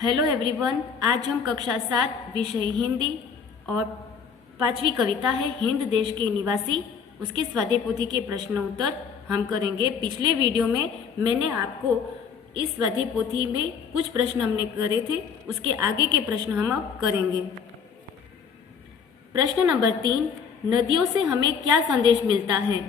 Hello everyone, आज हम कक्षा 7 विषय हिंदी और 5वीं कविता है हिंद देश के निवासी, उसके स्वाध्याय पोथी के प्रश्न उत्तर हम करेंगे। पिछले वीडियो में मैंने आपको इस स्वाध्याय पोथी में कुछ प्रश्न हमने करे थे, उसके आगे के प्रश्न हम अब करेंगे। प्रश्न नंबर 3, नदियों से हमें क्या संदेश मिलता है?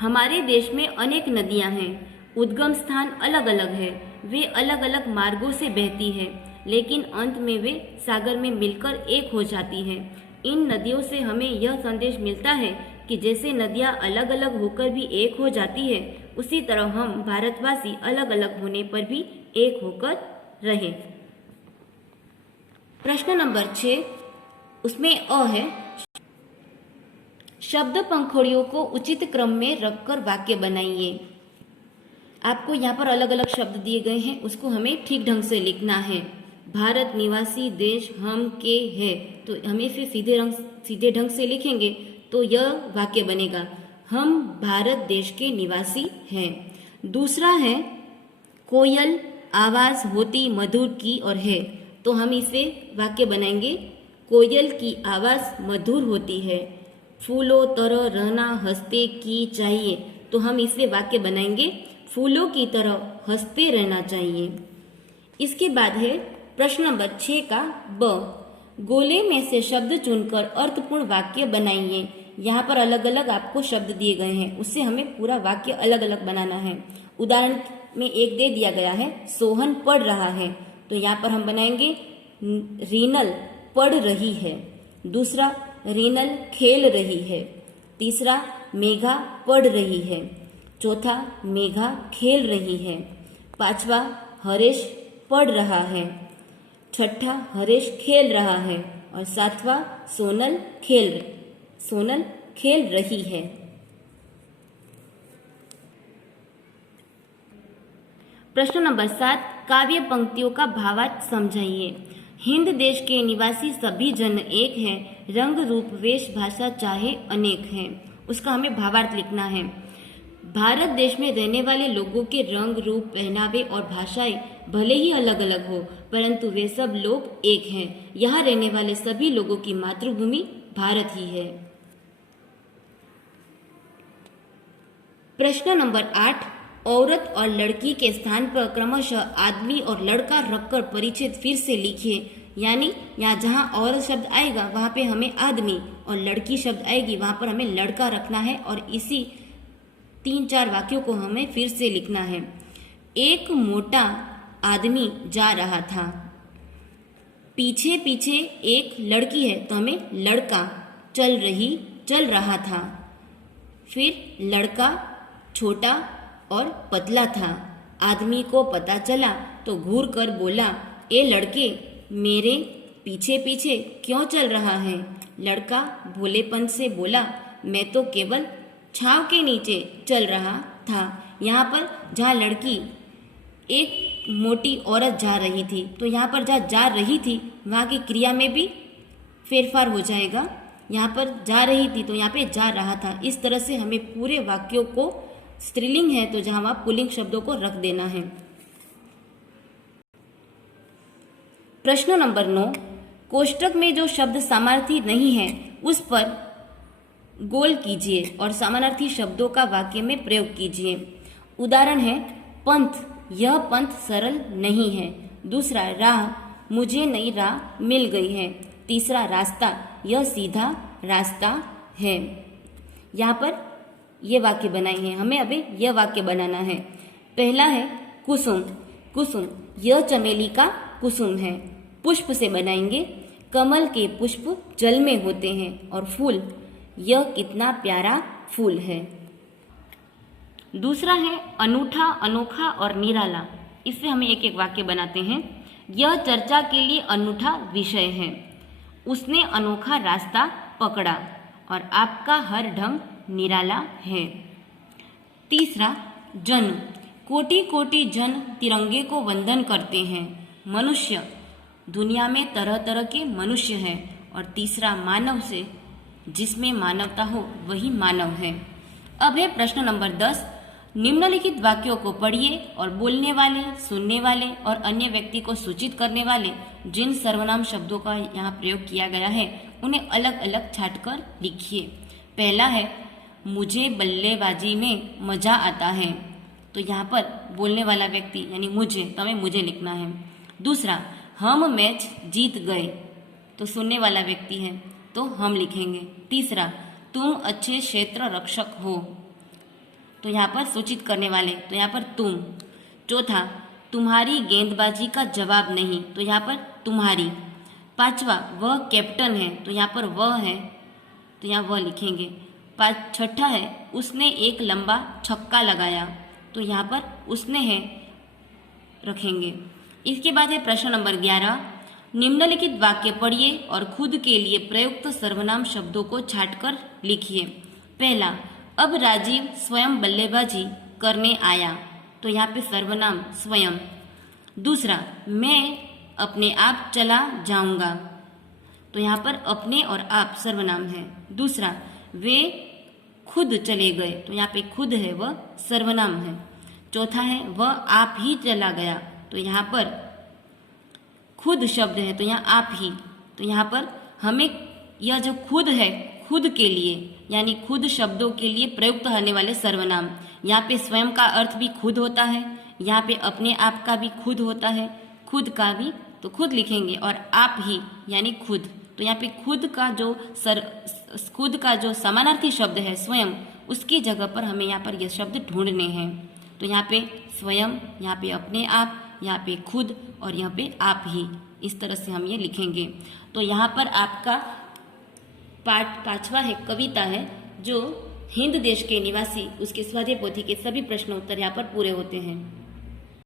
हमारे देश में अनेक नदियां हैं, उद्गम स्थान अलग अलग है, वे अलग अलग मार्गों से बहती है, लेकिन अंत में वे सागर में मिलकर एक हो जाती हैं। इन नदियों से हमें यह संदेश मिलता है कि जैसे नदियां अलग अलग होकर भी एक हो जाती है, उसी तरह हम भारतवासी अलग अलग होने पर भी एक होकर रहें। प्रश्न नंबर 6, उसमें अ है, शब्द पंखुड़ियों को उचित क्रम में रखकर वाक्य बनाइए। आपको यहाँ पर अलग अलग शब्द दिए गए हैं, उसको हमें ठीक ढंग से लिखना है। भारत निवासी देश हम के है, तो हमें फिर सीधे ढंग से लिखेंगे तो यह वाक्य बनेगा, हम भारत देश के निवासी हैं। दूसरा है, कोयल आवाज होती मधुर की और है, तो हम इसे वाक्य बनाएंगे, कोयल की आवाज मधुर होती है। फूलों तरह रहना हंसते की चाहिए, तो हम इसे वाक्य बनाएंगे, फूलों की तरह हंसते रहना चाहिए। इसके बाद है प्रश्न नंबर 6 का ब, गोले में से शब्द चुनकर अर्थपूर्ण वाक्य बनाइए। यहाँ पर अलग अलग आपको शब्द दिए गए हैं, उससे हमें पूरा वाक्य अलग अलग बनाना है। उदाहरण में एक दे दिया गया है, सोहन पढ़ रहा है, तो यहाँ पर हम बनाएंगे रीनल पढ़ रही है। दूसरा, रीनल खेल रही है। तीसरा, मेघा पढ़ रही है। चौथा, मेघा खेल रही है। पांचवा, हरेश पढ़ रहा है। छठा, हरेश खेल रहा है। और सातवां, सोनल खेल रही है। प्रश्न नंबर 7, काव्य पंक्तियों का भावार्थ समझाइए। हिंद देश के निवासी सभी जन एक हैं, रंग रूप वेश भाषा चाहे अनेक हैं। उसका हमें भावार्थ लिखना है। भारत देश में रहने वाले लोगों के रंग रूप पहनावे और भाषाएं भले ही अलग अलग हो, परंतु वे सब लोग एक हैं। यहाँ रहने वाले सभी लोगों की मातृभूमि भारत ही है। प्रश्न नंबर 8, औरत और लड़की के स्थान पर क्रमशः आदमी और लड़का रखकर परिच्छेद फिर से लिखिए। यानी यहाँ जहाँ औरत शब्द आएगा वहाँ पे हमें आदमी, और लड़की शब्द आएगी वहाँ पर हमें लड़का रखना है, और इसी 3-4 वाक्यों को हमें फिर से लिखना है। एक मोटा आदमी जा रहा था, पीछे पीछे एक लड़की है, तो हमें लड़का चल रहा था। फिर लड़का छोटा और पतला था, आदमी को पता चला तो घूर कर बोला, ए लड़के मेरे पीछे पीछे क्यों चल रहा है? लड़का भोलेपन से बोला, मैं तो केवल छांव के नीचे चल रहा था। यहाँ पर जहाँ लड़की एक मोटी औरत जा रही थी, तो यहाँ पर जहाँ जा रही थी वहाँ की क्रिया में भी फेरफार हो जाएगा। यहाँ पर जा रही थी तो यहाँ पे जा रहा था। इस तरह से हमें पूरे वाक्यों को, स्त्रीलिंग है तो जहाँ वहाँ पुल्लिंग शब्दों को रख देना है। प्रश्न नंबर 9, कोष्टक में जो शब्द समानार्थी नहीं है उस पर गोल कीजिए और समानार्थी शब्दों का वाक्य में प्रयोग कीजिए। उदाहरण है, पंथ, यह पंथ सरल नहीं है। दूसरा, राह, मुझे नई राह मिल गई है। तीसरा, रास्ता, यह सीधा रास्ता है। यहाँ पर यह वाक्य बनाए हैं, हमें अभी यह वाक्य बनाना है। पहला है कुसुम, यह चमेली का कुसुम है। पुष्प से बनाएंगे, कमल के पुष्प जल में होते हैं। और फूल, यह कितना प्यारा फूल है। दूसरा है अनूठा, अनोखा और निराला। इससे हमें एक एक वाक्य बनाते हैं। यह चर्चा के लिए अनूठा विषय है। उसने अनोखा रास्ता पकड़ा और आपका हर ढंग निराला है। तीसरा, जन, कोटि कोटि जन तिरंगे को वंदन करते हैं। मनुष्य, दुनिया में तरह तरह के मनुष्य हैं। और तीसरा, मानव से, जिसमें मानवता हो वही मानव है। अब है प्रश्न नंबर 10, निम्नलिखित वाक्यों को पढ़िए और बोलने वाले, सुनने वाले और अन्य व्यक्ति को सूचित करने वाले जिन सर्वनाम शब्दों का यहाँ प्रयोग किया गया है उन्हें अलग अलग छांटकर लिखिए। पहला है मुझे बल्लेबाजी में मजा आता है, तो यहाँ पर बोलने वाला व्यक्ति यानी मुझे, तो हमें मुझे लिखना है। दूसरा, हम मैच जीत गए, तो सुनने वाला व्यक्ति है तो हम लिखेंगे। तीसरा, तुम अच्छे क्षेत्र रक्षक हो, तो यहाँ पर सूचित करने वाले, तो यहाँ पर तुम। चौथा, तुम्हारी गेंदबाजी का जवाब नहीं, तो यहाँ पर तुम्हारी। पांचवा, वह कैप्टन है, तो यहाँ पर वह है, तो यहाँ वह लिखेंगे। छठा है उसने एक लंबा छक्का लगाया, तो यहाँ पर उसने है रखेंगे। इसके बाद है प्रश्न नंबर 11। निम्नलिखित वाक्य पढ़िए और खुद के लिए प्रयुक्त सर्वनाम शब्दों को छांटकर लिखिए। पहला, अब राजीव स्वयं बल्लेबाजी करने आया, तो यहाँ पे सर्वनाम स्वयं। दूसरा, मैं अपने आप चला जाऊंगा, तो यहाँ पर अपने और आप सर्वनाम है। दूसरा, वे खुद चले गए, तो यहाँ पे खुद है वह सर्वनाम है। चौथा है वह आप ही चला गया, तो यहाँ पर खुद शब्द है, तो यहाँ आप ही, तो यहाँ पर हमें यह जो खुद है, खुद के लिए यानी खुद शब्दों के लिए प्रयुक्त होने वाले सर्वनाम। यहाँ पे स्वयं का अर्थ भी खुद होता है, यहाँ पे अपने आप का भी खुद होता है, खुद का भी तो खुद लिखेंगे, और आप ही यानी खुद, तो यहाँ पे खुद का जो समानार्थी शब्द है स्वयं, उसकी जगह पर हमें यहाँ पर यह शब्द ढूंढने हैं। तो यहाँ पे स्वयं, यहाँ पे अपने आप, यहाँ पे खुद और यहाँ पे आप ही, इस तरह से हम ये लिखेंगे। तो यहाँ पर आपका पाठ 5वां है, कविता है, जो हिंद देश के निवासी उसके स्वाध्याय पोथी के सभी प्रश्न उत्तर यहाँ पर पूरे होते हैं।